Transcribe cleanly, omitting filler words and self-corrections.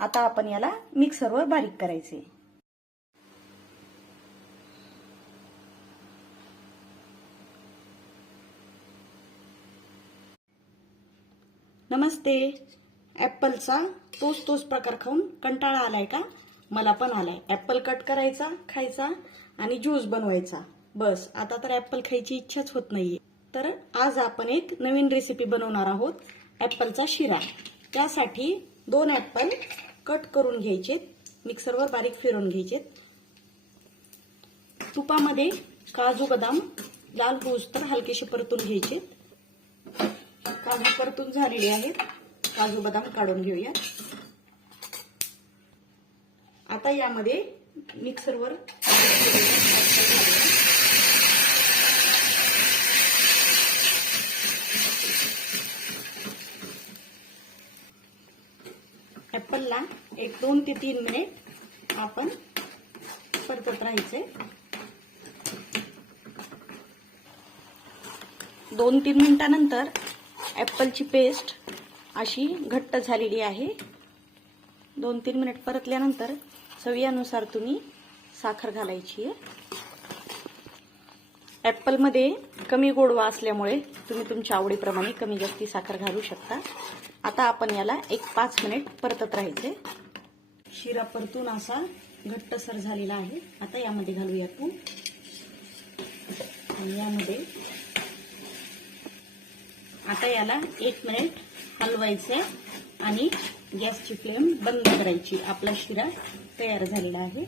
आता आपण याला मिक्सरवर बारीक करायचे। नमस्ते। ऍपलचा तोच प्रकार खाऊन कंटाळा आलाय का? मला पण आलाय। ऍपल कट करायचा, खायचा आणि ज्यूस बनवायचा, बस आता तर ऍपल खायची इच्छाच होत नाहीये। तर आज आपण एक नवीन रेसिपी बनवणार आहोत, ऍपलचा शिरा। त्यासाठी 2 ऍपल कट करून घ्यायचे, मिक्सरवर बारीक फिरवून घ्यायचे। तुपामध्ये काजू बदाम लाल होईस्तोवर हलकेसे परतून घ्यायचे। काजू परतून झालेले आहेत, काजू बदाम काढून घेऊया। आता यामध्ये मिक्सरवर ऍपलला एक 2 ते 3 मिनिट आपण परतत राहायचे। 2-3 मिनिटांनंतर ऍपलची पेस्ट अशी घट्ट झालेली आहे। 2-3 मिनिट परतल्यानंतर चवीनुसार तुम्ही साखर घालायची आहे। ऍपल मध्ये कमी गोडवा असल्यामुळे तुम्ही तुमच्या आवडीप्रमाणे कमी जास्ती साखर घालू शकता। आता आपण याला एक 5 मिनिट परतत राहायचे। शिरा परतून असा घट्टसर झालेला आहे। आता यामध्ये घालूया तूप आणि यामध्ये आता याला 1 मिनिट हलवायचे आणि गॅसची फ्लेम बंद करायची। आपला शिरा तयार झालेला आहे।